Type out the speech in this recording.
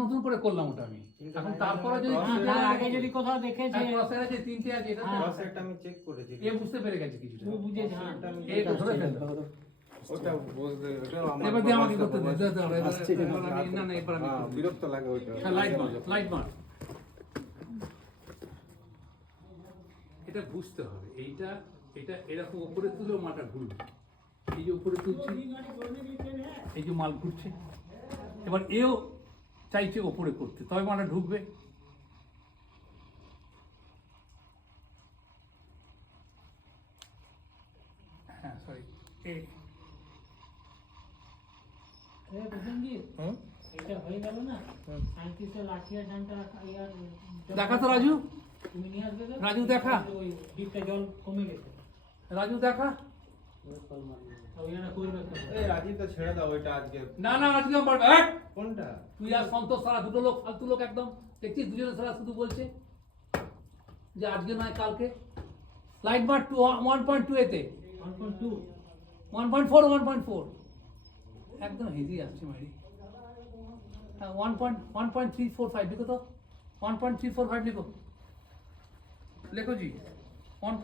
নতুন করে করলাম ওটা আমি এখন তারপরে যদি আগে যদি কোথাও দেখেছে ক্রসের আছে তিনটে আছে এটা ক্রসেরটা আমি চেক করেছি এ বুঝতে পেরে গেছে কিছুটা ও বুঝেছে হ্যাঁ এ ধরে ফেললো ওটা বুঝতে ওটা এবার দিয়ে আমাকে করতে দে না না এবার আমি বিরক্ত লাগে ওইটা লাইট মার এটা বুঝতে হবে এইটা এটা এরকম উপরে তুলেও মাটা ঘুরবে এই যে উপরে তুলছি এই যে মাল ঘুরছে এবার এও চাইছে ওপরে করতে তবে মাটা ঢুকবে হ্যাঁ সরি এটা হয়ে গেল না সাইন্টিস্টের লাঠি আর ডান্ডা দেখা তো রাজু তুমি নিয়ে আসবে তো রাজু দেখা ওই ডিপটা জল কমে গেছে রাজু দেখা ওইটা করবে এই রাজীব তো ছেড়ে দাও ওইটা আজকে না না আজকে আমার পারবে কোনটা তুই আর সন্তোষ সারা দুটো লোক ফালতু লোক একদম দেখছিস দুজনে সারা শুধু বলছে যে আজকে নয় কালকে লাইট মার 1.2 এতে 1.2 1.4 1.4 একদম হেজি আসছে মাইরি 1.345 লিখো তো 1.345 লিখো লেখো জি 1.